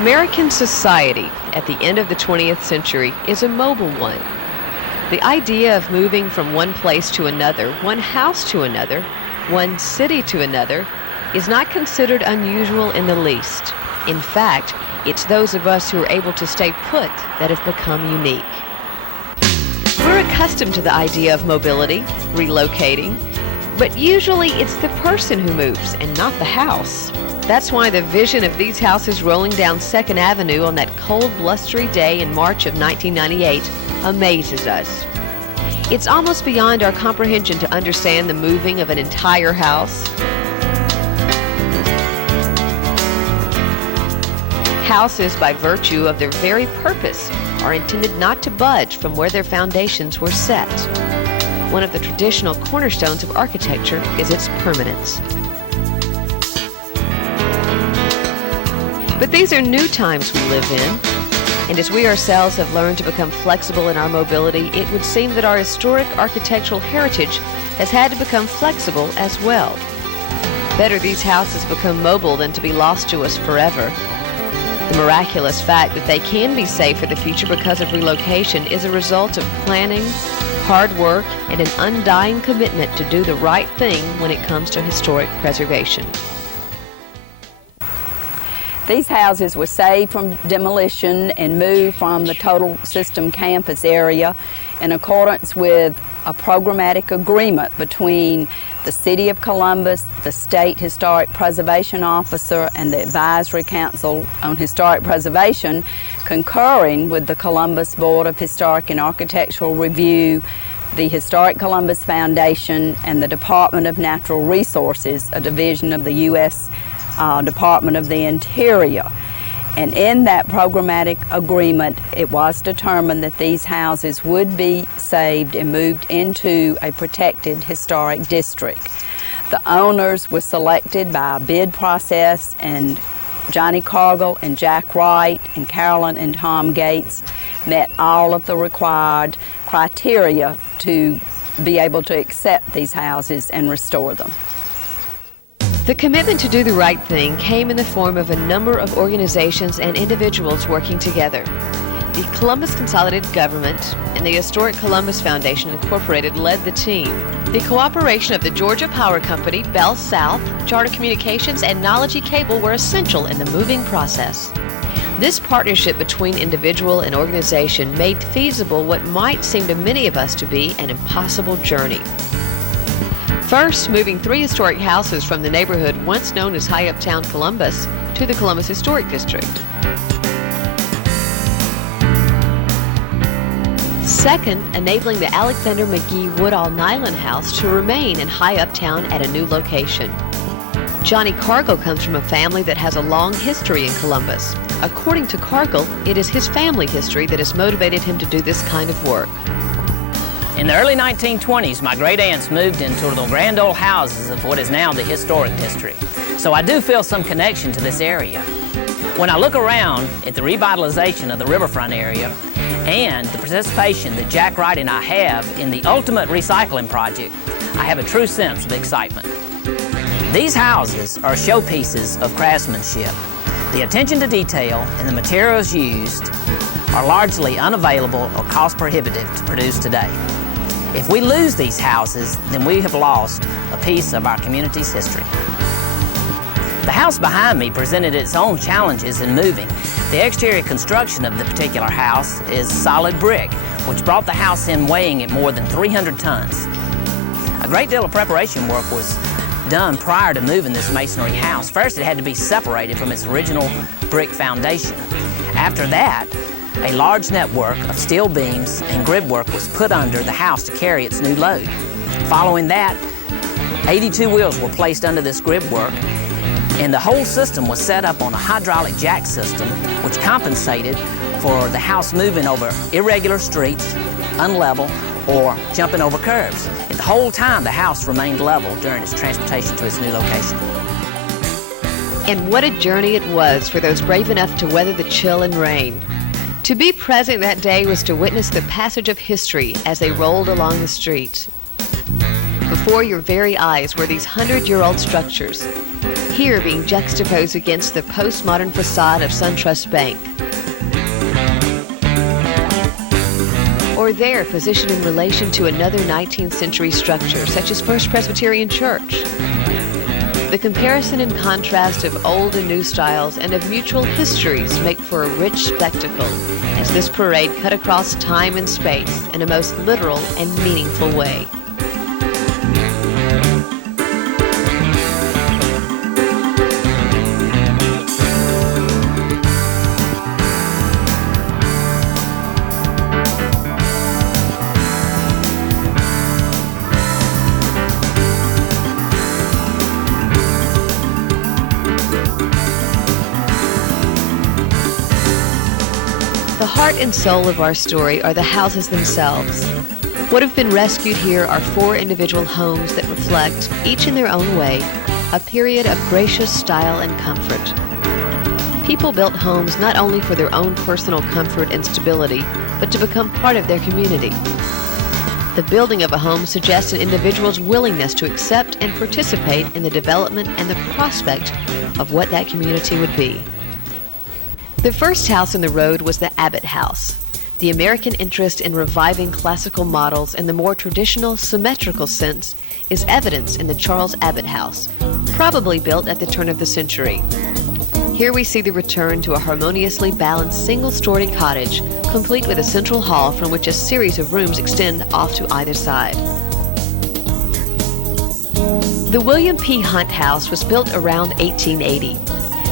American society at the end of the 20th century is a mobile one. The idea of moving from one place to another, one house to another, one city to another, is not considered unusual in the least. In fact, it's those of us who are able to stay put that have become unique. We're accustomed to the idea of mobility, relocating, but usually it's the person who moves and not the house. That's why the vision of these houses rolling down 2nd Avenue on that cold, blustery day in March of 1998 amazes us. It's almost beyond our comprehension to understand the moving of an entire house. Houses, by virtue of their very purpose, are intended not to budge from where their foundations were set. One of the traditional cornerstones of architecture is its permanence. But these are new times we live in, and as we ourselves have learned to become flexible in our mobility, it would seem that our historic architectural heritage has had to become flexible as well. Better these houses become mobile than to be lost to us forever. The miraculous fact that they can be saved for the future because of relocation is a result of planning, hard work, and an undying commitment to do the right thing when it comes to historic preservation. These houses were saved from demolition and moved from the Total System campus area in accordance with a programmatic agreement between the City of Columbus, the State Historic Preservation Officer, and the Advisory Council on Historic Preservation, concurring with the Columbus Board of Historic and Architectural Review, the Historic Columbus Foundation, and the Department of Natural Resources, a division of the U.S. Department of the Interior. And in that programmatic agreement, it was determined that these houses would be saved and moved into a protected historic district. The owners were selected by a bid process, and Johnny Cargill and Jack Wright and Carolyn and Tom Gates met all of the required criteria to be able to accept these houses and restore them. The commitment to do the right thing came in the form of a number of organizations and individuals working together. The Columbus Consolidated Government and the Historic Columbus Foundation Incorporated led the team. The cooperation of the Georgia Power Company, Bell South, Charter Communications, and Knology Cable were essential in the moving process. This partnership between individual and organization made feasible what might seem to many of us to be an impossible journey. First, moving 3 historic houses from the neighborhood once known as High Uptown Columbus to the Columbus Historic District. Second, enabling the Alexander McGee Woodall Nyland House to remain in High Uptown at a new location. Johnny Cargill comes from a family that has a long history in Columbus. According to Cargill, it is his family history that has motivated him to do this kind of work. In the early 1920s, my great-aunts moved into the grand old houses of what is now the historic district. So I do feel some connection to this area. When I look around at the revitalization of the Riverfront area and the participation that Jack Wright and I have in the ultimate recycling project, I have a true sense of excitement. These houses are showpieces of craftsmanship. The attention to detail and the materials used are largely unavailable or cost prohibitive to produce today. If we lose these houses, then we have lost a piece of our community's history. The house behind me presented its own challenges in moving. The exterior construction of the particular house is solid brick, which brought the house in weighing at more than 300 tons. A great deal of preparation work was done prior to moving this masonry house. First, it had to be separated from its original brick foundation. After that, a large network of steel beams and grid work was put under the house to carry its new load. Following that, 82 wheels were placed under this grid work, and the whole system was set up on a hydraulic jack system, which compensated for the house moving over irregular streets, unlevel, or jumping over curbs. And the whole time, the house remained level during its transportation to its new location. And what a journey it was for those brave enough to weather the chill and rain. To be present that day was to witness the passage of history as they rolled along the street. Before your very eyes were these 100-year-old structures. here being juxtaposed against the postmodern facade of SunTrust Bank. Or there positioned in relation to another 19th century structure, such as First Presbyterian Church. The comparison and contrast of old and new styles and of mutual histories make for a rich spectacle as this parade cut across time and space in a most literal and meaningful way. The heart and soul of our story are the houses themselves. What have been rescued here are 4 individual homes that reflect, each in their own way, a period of gracious style and comfort. People built homes not only for their own personal comfort and stability, but to become part of their community. The building of a home suggests an individual's willingness to accept and participate in the development and the prospect of what that community would be. The first house in the road was the Abbott House. The American interest in reviving classical models in the more traditional, symmetrical sense is evidenced in the Charles Abbott House, probably built at the turn of the century. Here we see the return to a harmoniously balanced single-story cottage, complete with a central hall from which a series of rooms extend off to either side. The William P. Hunt House was built around 1880.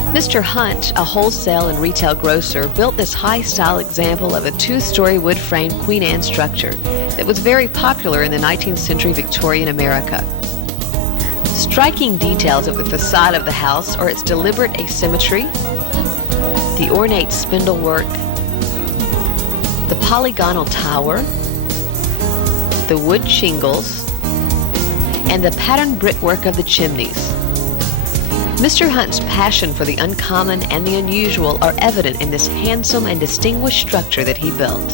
Mr. Hunt, a wholesale and retail grocer, built this high-style example of a 2-story wood-framed Queen Anne structure that was very popular in the 19th century Victorian America. Striking details of the facade of the house are its deliberate asymmetry, the ornate spindlework, the polygonal tower, the wood shingles, and the patterned brickwork of the chimneys. Mr. Hunt's passion for the uncommon and the unusual are evident in this handsome and distinguished structure that he built.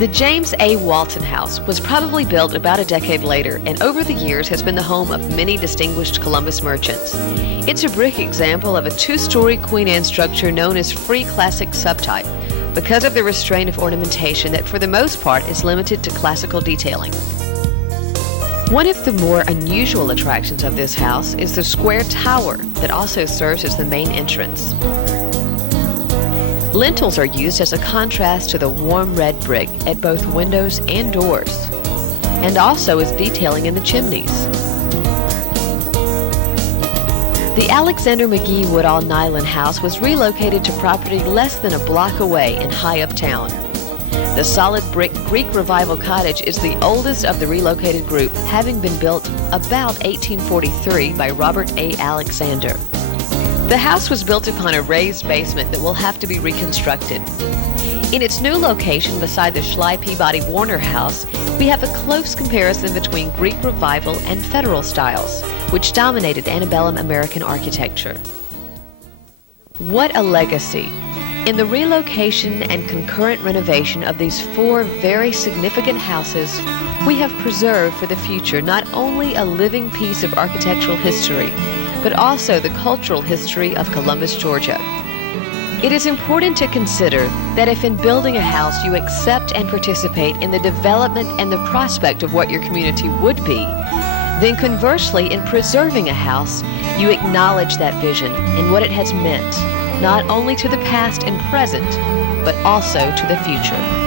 The James A. Walton House was probably built about a decade later and over the years has been the home of many distinguished Columbus merchants. It's a brick example of a 2-story Queen Anne structure known as Free Classic subtype because of the restraint of ornamentation that for the most part is limited to classical detailing. One of the more unusual attractions of this house is the square tower that also serves as the main entrance. Lintels are used as a contrast to the warm red brick at both windows and doors, and also as detailing in the chimneys. The Alexander McGee Woodall Nylon House was relocated to property less than a block away in high uptown. The solid brick Greek Revival Cottage is the oldest of the relocated group, having been built about 1843 by Robert A. Alexander. The house was built upon a raised basement that will have to be reconstructed. In its new location beside the Schley Peabody Warner House, we have a close comparison between Greek Revival and Federal styles, which dominated antebellum American architecture. What a legacy! In the relocation and concurrent renovation of these 4 very significant houses, we have preserved for the future not only a living piece of architectural history, but also the cultural history of Columbus, Georgia. It is important to consider that if in building a house you accept and participate in the development and the prospect of what your community would be, then conversely, in preserving a house, you acknowledge that vision and what it has meant, not only to the past and present, but also to the future.